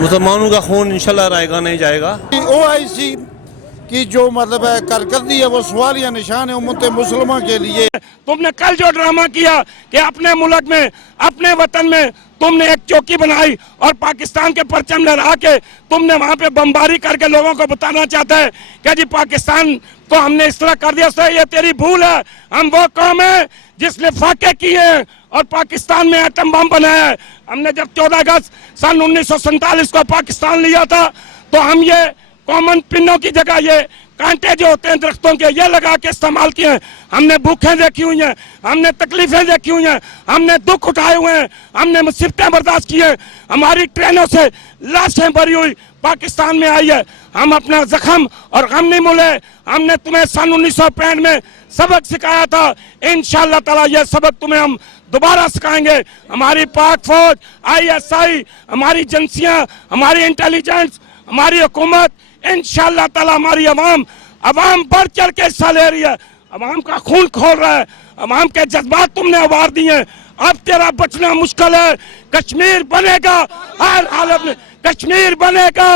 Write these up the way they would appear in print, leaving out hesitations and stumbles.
مسلمانوں کا خون انشاءاللہ رائے گا نہیں جائے گا. OIC کی جو مطلب ہے کارکردگی ہے وہ سوالیہ نشان ہے امت مسلمہ کے لیے. تم نے کل جو ڈرامہ کیا کہ اپنے ملک میں اپنے وطن میں تم نے ایک چوکی بنائی اور پاکستان کے پرچم لہرا کے تم نے وہاں پہ بمباری کر کے لوگوں کو بتانا چاہتا ہے کہ جی پاکستان کو ہم نے اس طرح کر دیا. یہ تیری بھول ہے. ہم وہ قوم ہے جس نے فاقے کیے ہیں اور پاکستان میں ایٹم بم بنایا ہے. ہم نے جب 14 اگست سن 1947 کو پاکستان لیا تھا تو ہم یہ کامن پنوں کی جگہ یہ کانٹے جو ہوتے ہیں درختوں کے یہ لگا کے استعمال کیے ہیں. ہم نے بھوکیں دیکھی ہوئی ہیں, ہم نے تکلیفیں دیکھی ہوئی ہیں, ہم نے دکھ اٹھائے ہوئے ہیں, ہم نے مصیبتیں برداشت کی ہیں. ہماری ٹرینوں سے لاشیں بھری ہوئی پاکستان میں آئی ہے. ہم اپنا زخم اور غم نہیں مولے. ہم نے تمہیں سن 1965 میں سبق سکھایا تھا. انشاءاللہ تعالی یہ سبق تمہیں ہم دوبارہ سکھائیں گے. ہماری پاک فوج, ISI, ہماری ایجنسیاں, ہماری انٹیلیجنس, ہماری حکومت, انشاءاللہ تعالی ہماری عوام بڑھ چڑھ کے حصہ لے رہی ہے. عوام کا خون کھول رہا ہے. عوام کے جذبات تم نے ابھار دیے ہیں. اب تیرا بچنا مشکل ہے. کشمیر بنے گا, ہر حالت میں کشمیر بنے گا.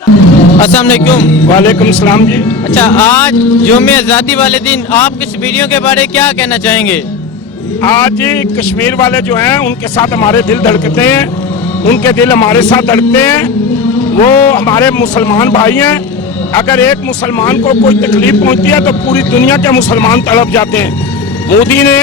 السلام علیکم. وعلیکم السلام جی. اچھا, آج یوم آزادی والے دن آپ کشمیریوں کے بارے کیا کہنا چاہیں گے؟ آج کشمیر والے جو ہیں ان کے ساتھ ہمارے دل دھڑکتے ہیں, ان کے دل ہمارے ساتھ دھڑکتے ہیں. وہ ہمارے مسلمان بھائی ہیں. اگر ایک مسلمان کو کوئی تکلیف پہنچتی ہے تو پوری دنیا کے مسلمان تڑپ جاتے ہیں. مودی نے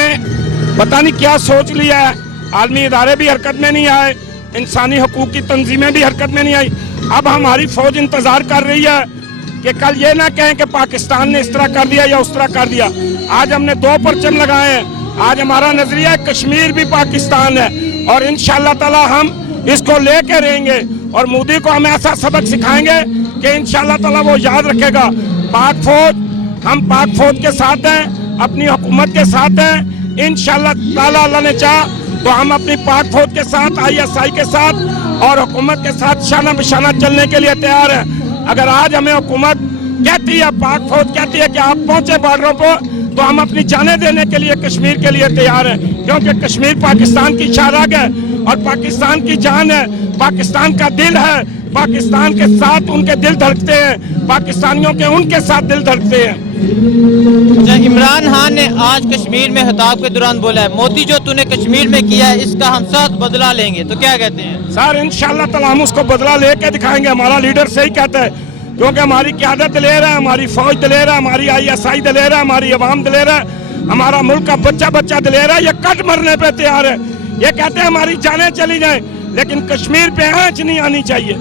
پتہ نہیں کیا سوچ لیا ہے. عالمی ادارے بھی حرکت میں نہیں آئے, انسانی حقوق کی تنظیمیں بھی حرکت میں نہیں آئی. اب ہماری فوج انتظار کر رہی ہے کہ کل یہ نہ کہیں کہ پاکستان نے اس طرح کر دیا یا اس طرح کر دیا. آج ہم نے 2 پرچم لگائے ہیں. آج ہمارا نظریہ ہے کشمیر بھی پاکستان ہے اور انشاءاللہ تعالی ہم اس کو لے کے رہیں گے اور مودی کو ہم ایسا سبق سکھائیں گے کہ انشاءاللہ تعالی وہ یاد رکھے گا. پاک فوج, ہم پاک فوج کے ساتھ ہیں, اپنی حکومت کے ساتھ ہیں. انشاءاللہ تعالی اللہ نے چاہا تو ہم اپنی پاک فوج کے ساتھ, ISI کے ساتھ اور حکومت کے ساتھ شانہ بشانہ چلنے کے لیے تیار ہیں. اگر آج ہمیں حکومت کہتی ہے, پاک فوج کہتی ہے کہ آپ پہنچے بارڈروں پر, تو ہم اپنی جانیں دینے کے لیے کشمیر کے لیے تیار ہیں. کیونکہ کشمیر پاکستان کی شاہراہ ہے اور پاکستان کی جان ہے, پاکستان کا دل ہے. پاکستان کے ساتھ ان کے دل دھڑکتے ہیں, پاکستانیوں کے ان کے ساتھ دل دھڑکتے ہیں. اچھا, عمران خان نے آج کشمیر میں خطاب کے دوران بولا ہے مودی جو تو نے کشمیر میں کیا ہے اس کا ہم ساتھ بدلہ لیں گے, تو کیا کہتے ہیں؟ سر انشاءاللہ تعالی ہم اس کو بدلہ لے کے دکھائیں گے. ہمارا لیڈر صحیح کہتا ہے کیونکہ ہماری قیادت دلیر ہے, ہماری فوج دلیر ہے, ہماری ISI دلیر ہے, ہماری عوام دلیر ہے, ہمارا ملک کا بچہ دلیر ہے. یہ کٹ مرنے پہ تیار ہے. یہ کہتے ہیں ہماری جانیں چلی جائیں لیکن کشمیر پہ آنچ نہیں آنی چاہیے.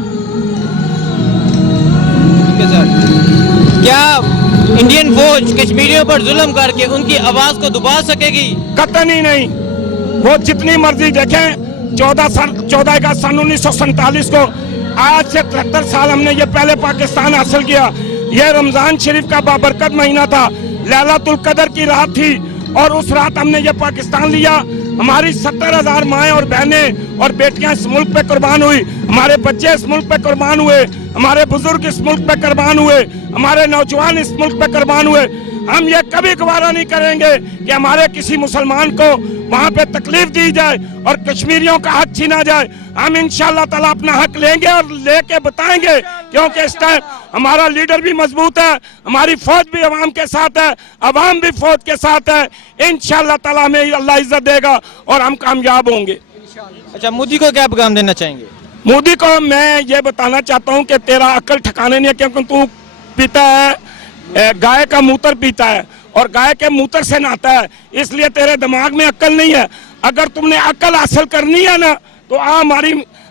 کیا انڈین فوج کشمیریوں پر ظلم کر کے ان کی آواز کو دبا سکے گی؟ قطعی نہیں. وہ جتنی مرضی دیکھیں, 14 اگست سن 1947 کو, آج سے 73 سال ہم نے یہ پہلے پاکستان حاصل کیا. یہ رمضان شریف کا بابرکت مہینہ تھا, لیلۃ القدر کی رات تھی اور اس رات ہم نے یہ پاکستان لیا. ہماری 70,000 مائیں اور بہنیں اور بیٹیاں اس ملک پہ قربان ہوئی, ہمارے بچے اس ملک پہ قربان ہوئے, ہمارے بزرگ اس ملک پہ قربان ہوئے, ہمارے نوجوان اس ملک پہ قربان ہوئے. ہم یہ کبھی گوارہ نہیں کریں گے کہ ہمارے کسی مسلمان کو وہاں پہ تکلیف دی جائے اور کشمیریوں کا حق چھینا جائے. ہم انشاءاللہ تعالی اپنا حق لیں گے اور لے کے بتائیں گے کیونکہ اس ٹائم ہمارا لیڈر بھی مضبوط ہے, ہماری فوج بھی عوام کے ساتھ ہے, عوام بھی فوج کے ساتھ ہے. انشاءاللہ تعالی ہمیں اللہ عزت دے گا اور ہم کامیاب ہوں گے. اچھا, مودی کو کیا پیغام دینا چاہیں گے؟ مودی کو میں یہ بتانا چاہتا ہوں کہ تیرا عقل ٹھکانے نہیں ہے کیونکہ تو پیتا ہے گائے کا موتر پیتا ہے اور گائے کے موتر سے نہاتا ہے, اس لیے تیرے دماغ میں عقل نہیں ہے. اگر تم نے عقل حاصل کرنی ہے نا تو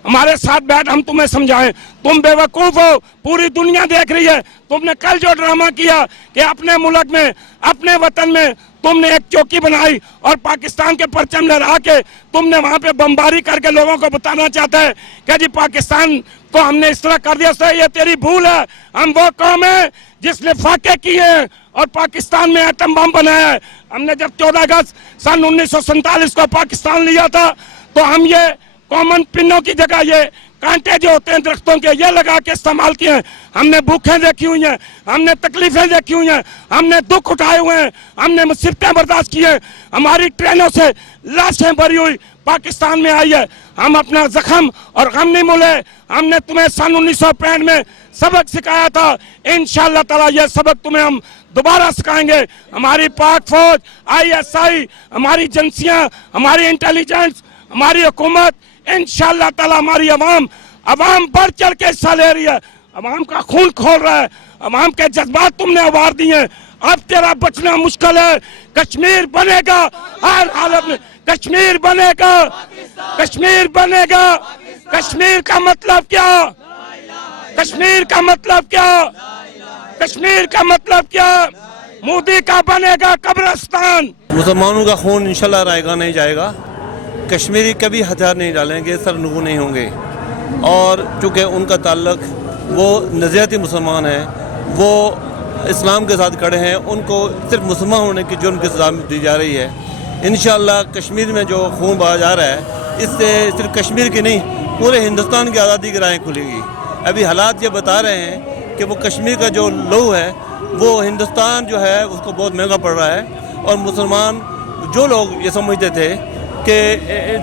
ہمارے ساتھ بیٹھ, ہم تمہیں سمجھائیں. تم بے وقوف ہو, پوری دنیا دیکھ رہی ہے. تم نے کل جو ڈرامہ کیا کہ اپنے ملک میں اپنے وطن میں تم نے ایک چوکی بنائی اور پاکستان کے پرچم لہرا کے تم نے وہاں پہ بمباری کر کے لوگوں کو بتانا چاہتا ہے کہ جی پاکستان کو ہم نے اس طرح کر دیا. یہ تیری بھول ہے. ہم وہ قوم ہے جس نے فاقے کیے ہیں اور پاکستان میں ایٹم بم بنایا ہے. ہم نے جب 14 اگست سن 1947 کو پاکستان لیا تھا تو ہم یہ کامن پنوں کی جگہ یہ کانٹے جو ہوتے ہیں درختوں کے یہ لگا کے استعمال کیے ہیں. ہم نے بھوکیں دیکھی ہوئی ہیں, ہم نے تکلیفیں دیکھی ہوئی ہیں, ہم نے دکھ اٹھائے ہوئے ہیں, ہم نے مصیبتیں برداشت کی ہیں. ہماری ٹرینوں سے لاشیں بھری ہوئی पाकिस्तान में आई है। हम अपना जख्म और गम नहीं भूले। हमने तुम्हें सन 1965 में सबक सिखाया था, इंशाअल्लाह ताला ये सबक तुम्हें हम दोबारा सिखाएंगे। हमारी पाक फौज, ISI, हमारी एजेंसियां, हमारी इंटेलिजेंस, हमारी हुकूमत, इंशाअल्लाह ताला हमारी अवाम बढ़ चढ़ के हिस्सा ले रही है, अवाम का खून खोल रहा है, अवाम के जज्बात तुमने उबार दिए हैं। अब तेरा बचना मुश्किल है। कश्मीर बनेगा हर हालत में, कश्मीर बनेगा, कश्मीर बनेगा। कश्मीर का मतलब क्या? कश्मीर का मतलब क्या? कश्मीर का मतलब क्या? मोदी का बनेगा कब्रिस्तान। मुसलमानों का खून इंशाल्लाह रायगा नहीं जाएगा। कश्मीरी कभी हथियार नहीं डालेंगे, सरनगू नहीं होंगे। और चूँकि उनका ताल्लुक वो नज़रियाती मुसलमान हैं, वो इस्लाम के साथ खड़े हैं, उनको सिर्फ मुसलमान होने की जुर्म की सज़ा दी जा रही है। इंशाअल्लाह कश्मीर में जो खून बहा जा रहा है, इससे सिर्फ कश्मीर की नहीं पूरे हिंदुस्तान की आज़ादी की राहें खुलेगी। अभी हालात ये बता रहे हैं कि वो कश्मीर का जो लहू है वो हिंदुस्तान जो है उसको बहुत महंगा पड़ रहा है। और मुसलमान जो लोग ये समझते थे कि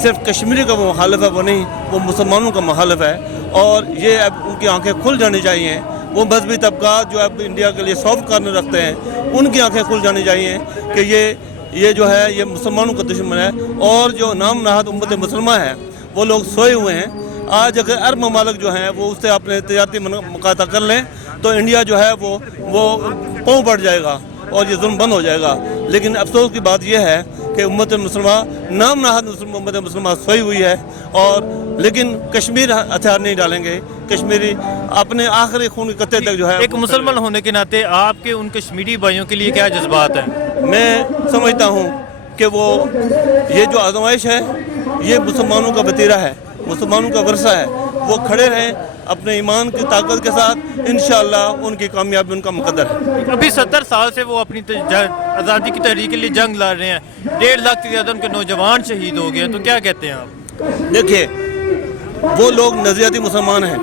सिर्फ कश्मीरी का वो मुखालिफ है, वो नहीं, वो मुसलमानों का मुखालिफ है। और ये अब उनकी आंखें खुल जानी चाहिए। वो मजहबी तबका जो अब इंडिया के लिए सॉफ्ट कार्नर रखते हैं, उनकी आंखें खुल जानी चाहिए कि ये जो है ये मुसलमानों का दुश्मन है। और जो नाम नहाद उम्मत मुसलमा है वो लोग सोए हुए हैं। आज अगर अरब ममालिक जो हैं वो उससे अपने तजारती मुकाता कर लें तो इंडिया जो है वो पाँव बढ़ जाएगा और ये जुल्म बंद हो जाएगा। लेकिन अफसोस की बात यह है कि उम्मत मुसलमा नाम नहाद उम्मत मुसलमा सोई हुई है। और लेकिन कश्मीर हथियार नहीं डालेंगे। कश्मीरी अपने आखिरी खून के कत्ते तक जो है। एक मुसलमान होने के नाते आपके उन कश्मीरी भाइयों के लिए क्या जज्बात हैं? मैं समझता हूँ कि वो ये जो आजमाइश है ये मुसलमानों का वतीरा है, मुसलमानों का वर्षा है। वो खड़े रहें अपने ईमान की ताकत के साथ, इंशाअल्लाह उनकी कामयाबी उनका मुकद्दर है। अभी 70 साल से वो अपनी आज़ादी की तहरीक के लिए जंग लड़ रहे हैं। 1.5 लाख से ज़्यादा उनके नौजवान शहीद हो गए। तो क्या कहते हैं आप? देखिए, वो लोग नज़रियाती मुसलमान हैं,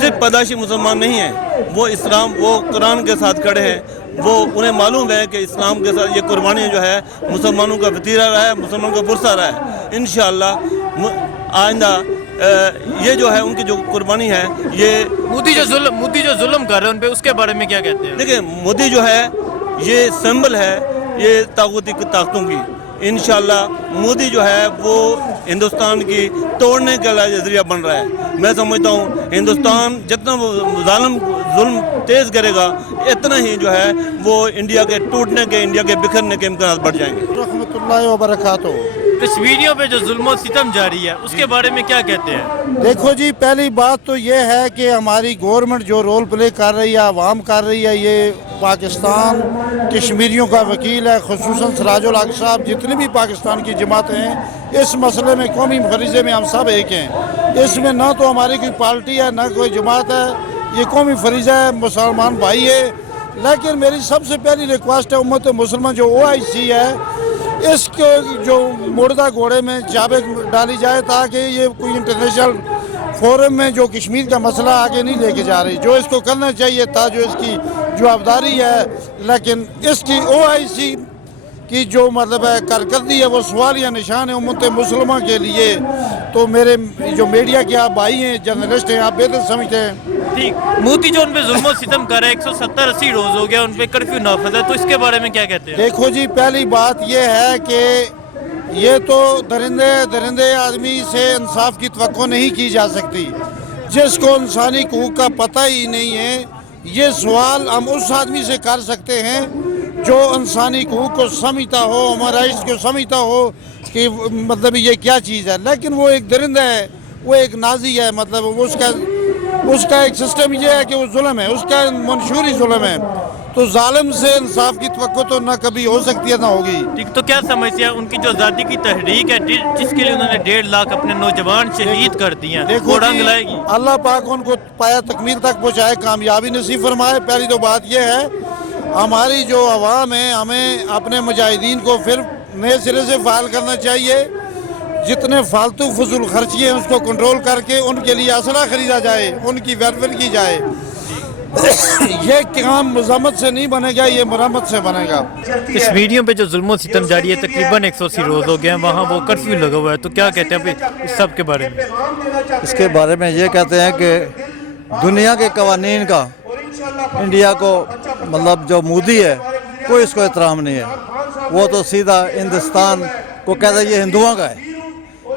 सिर्फ पैदाइशी मुसलमान नहीं हैं। वो इस्लाम, वो कुरान के साथ खड़े हैं। वो उन्हें मालूम है कि इस्लाम के साथ ये कुर्बानी जो है मुसलमानों का वतीरा रहा है, मुसलमानों का पुरसा रहा है। इंशाअल्लाह आइंदा ये जो है उनकी जो कुर्बानी है, ये मोदी जो जुल्म कर रहे हैं उन पे, उसके बारे में क्या कहते हैं? देखिए, मोदी जो है ये सिंबल है ये ताकूती ताकतों की। इंशाअल्लाह मोदी जो है वो हिंदुस्तान की तोड़ने का जरिया बन रहा है। मैं समझता हूँ हिंदुस्तान जितना वो जुल्म तेज़ करेगा, इतना ही जो है वो इंडिया के टूटने के, इंडिया के बिखरने के इम्कान बढ़ जाएंगे। रहमतुल्लाहि व बरकातहू। कश्मीरियों पे जो जुल्म और सितम जारी है उसके बारे में क्या कहते हैं? देखो जी, पहली बात तो ये है कि हमारी गवर्नमेंट जो रोल प्ले कर रही है, आवाम कर रही है, ये पाकिस्तान कश्मीरियों का वकील है, खुसूसन सिराजुल हक साहब, जितनी भी पाकिस्तान की जमातें हैं, इस मसले में कौमी फरीज़े में हम सब एक हैं। इसमें ना तो हमारी कोई पार्टी है ना कोई जमात है, ये कौमी फरीज़ा है, मुसलमान भाई है। लेकिन मेरी सबसे पहली रिक्वेस्ट है उम्मत मुसलमान जो OIC है, इसको जो मुर्दा घोड़े में चाबे डाली जाए ताकि ये कोई इंटरनेशनल फोरम में जो कश्मीर का मसला आगे नहीं लेके जा रही, जो इसको करना चाहिए था, जो इसकी जवाबदारी है। लेकिन इसकी OIC की जो मतलब है कारकर्दगी है वो सवालिया निशान है उम्मत मुसलमान के लिए। तो मेरे जो मीडिया के आप भाई हैं, जर्नलिस्ट हैं, आप बेहतर समझते हैं। ठीक, मोदी जो उन पे जुल्म और सितम कर रहे हैं, 170-80 रोज हो गया उन पे कर्फ्यू नाफिज है, तो इसके बारे में क्या कहते हैं? देखो जी, पहली बात ये है कि ये तो दरिंदे आदमी से इंसाफ की तवक्को नहीं की जा सकती। जिसको इंसानी हकूक़ का पता ही नहीं है, ये सवाल हम उस आदमी से कर सकते हैं जो इंसानी हकूक़ को समझता हो, हमारा राइट्स को समझता हो कि मतलब ये क्या चीज़ है। लेकिन वो एक दरिंदा है, वो एक नाजी है, मतलब उसका एक सिस्टम ये है कि वो जुल्म है, उसका मंशूरी जुल्म है। तो जालिम से इंसाफ की तवक्को तो ना कभी हो सकती है ना होगी। ठीक, तो क्या समझते हैं उनकी जो आज़ादी की तहरीक है जिसके लिए उन्होंने 1.5 लाख अपने नौजवान शहीद कर दिए हैं, वो रंग लाएगी? अल्लाह पाक उनको पाया तकमील तक पहुँचाए, कामयाबी नसीब फरमाए। पहली तो बात यह है, हमारी जो आवाम है, हमें अपने मुजाहिदीन को फिर नए सिरे से फ़ाल करना चाहिए। जितने फालतू फजूल खर्ची हैं उसको कंट्रोल करके उनके लिए असला ख़रीदा जाए, उनकी वेलफेयर की जाए। ये काम मजम्मत से नहीं बनेगा, ये मरम्मत से बनेगा। कश्मीरियों पे जो जुल्म सितम जारी है तकरीबन 180 रोज़ हो गए हैं, वहाँ वो कर्फ्यू लगा हुआ है, तो क्या कहते हैं अभी इस सब के बारे में? इसके बारे में ये कहते हैं कि दुनिया के कवानीन का इंडिया को मतलब जो मोदी है कोई इसको एहतराम नहीं है। वो तो सीधा हिंदुस्तान को कहता है ये हिंदुओं का है,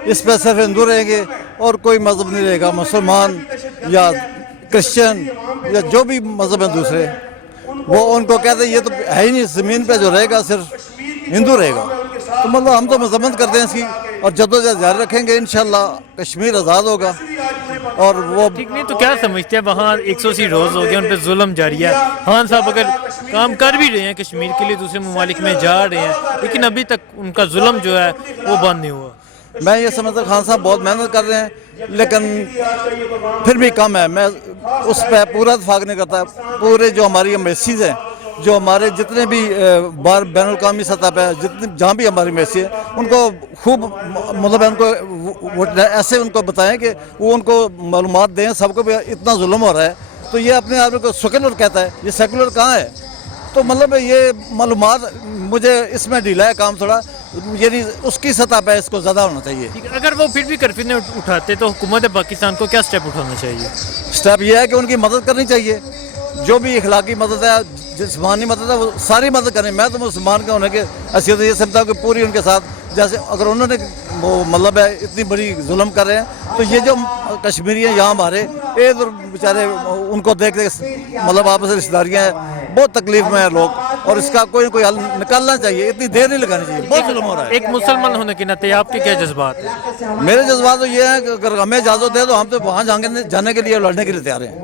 इस पर सिर्फ हिंदू रहेंगे और कोई मज़हब नहीं रहेगा, मुसलमान या क्रिश्चियन या जो भी मज़हब है दूसरे, वो उनको कहते हैं ये तो है ही नहीं, ज़मीन पे जो रहेगा सिर्फ हिंदू रहेगा। तो मतलब हम तो मजम्मत करते हैं इसकी और जद्दोजहद जारी रखेंगे, इंशाल्लाह कश्मीर आज़ाद होगा। और वो ठीक नहीं तो क्या समझते हैं, वहाँ 180 रोज़ हो गए उन पर जुल्म जारी है। खान साहब अगर काम कर भी रहे हैं कश्मीर के लिए, दूसरे ममालिक में जा रहे हैं, लेकिन अभी तक उनका जुल्म जो है वो बंद नहीं हुआ। मैं ये समझता खान साहब बहुत मेहनत कर रहे हैं, लेकिन फिर भी कम है। मैं उस पर पूरा इत्तेफाक नहीं करता। पूरे जो हमारी एम्बेसीज हैं, जो हमारे जितने भी बार बैनुल-अक़वामी सतह पर जितने जहाँ भी हमारी एम्बेसी है, उनको खूब मतलब उनको ऐसे उनको बताएं कि वो उनको मालूमात दें सबको भी इतना जुल्म हो रहा है। तो ये अपने आप को सेकुलर कहता है, ये सेकुलर कहाँ है? तो मतलब ये मालूमात मुझे इसमें ढीला है काम थोड़ा, यानी उसकी सतह पर इसको ज़्यादा होना चाहिए। ठीक है, अगर वो फिर भी कर्फ्यू नहीं उठाते तो हुकूमत पाकिस्तान को क्या स्टेप उठाना चाहिए? स्टेप ये है कि उनकी मदद करनी चाहिए, जो भी इखलाकी मदद है, जिस्मानी मदद है, वो सारी मदद करें। मैं तो मुसलमान के होने के हैसियत ये समझता हूँ कि पूरी उनके साथ, जैसे अगर उन्होंने वो मतलब है इतनी बड़ी जुल्म कर रहे हैं, तो ये जो कश्मीरी हैं यहाँ हमारे ये तो बेचारे उनको देख देख मतलब आपस में रिश्तेदारियाँ हैं, बहुत तकलीफ में है लोग, और इसका कोई ना कोई हल निकालना चाहिए, इतनी देर नहीं लगानी चाहिए, बहुत जुल्म हो रहा है। एक मुसलमान होने के नाते आपके क्या जज्बात हैं? मेरे जज्बात तो ये है कि अगर हमें इजाज़त दे तो हम तो वहाँ जाने के लिए लड़ने के लिए तैयार हैं।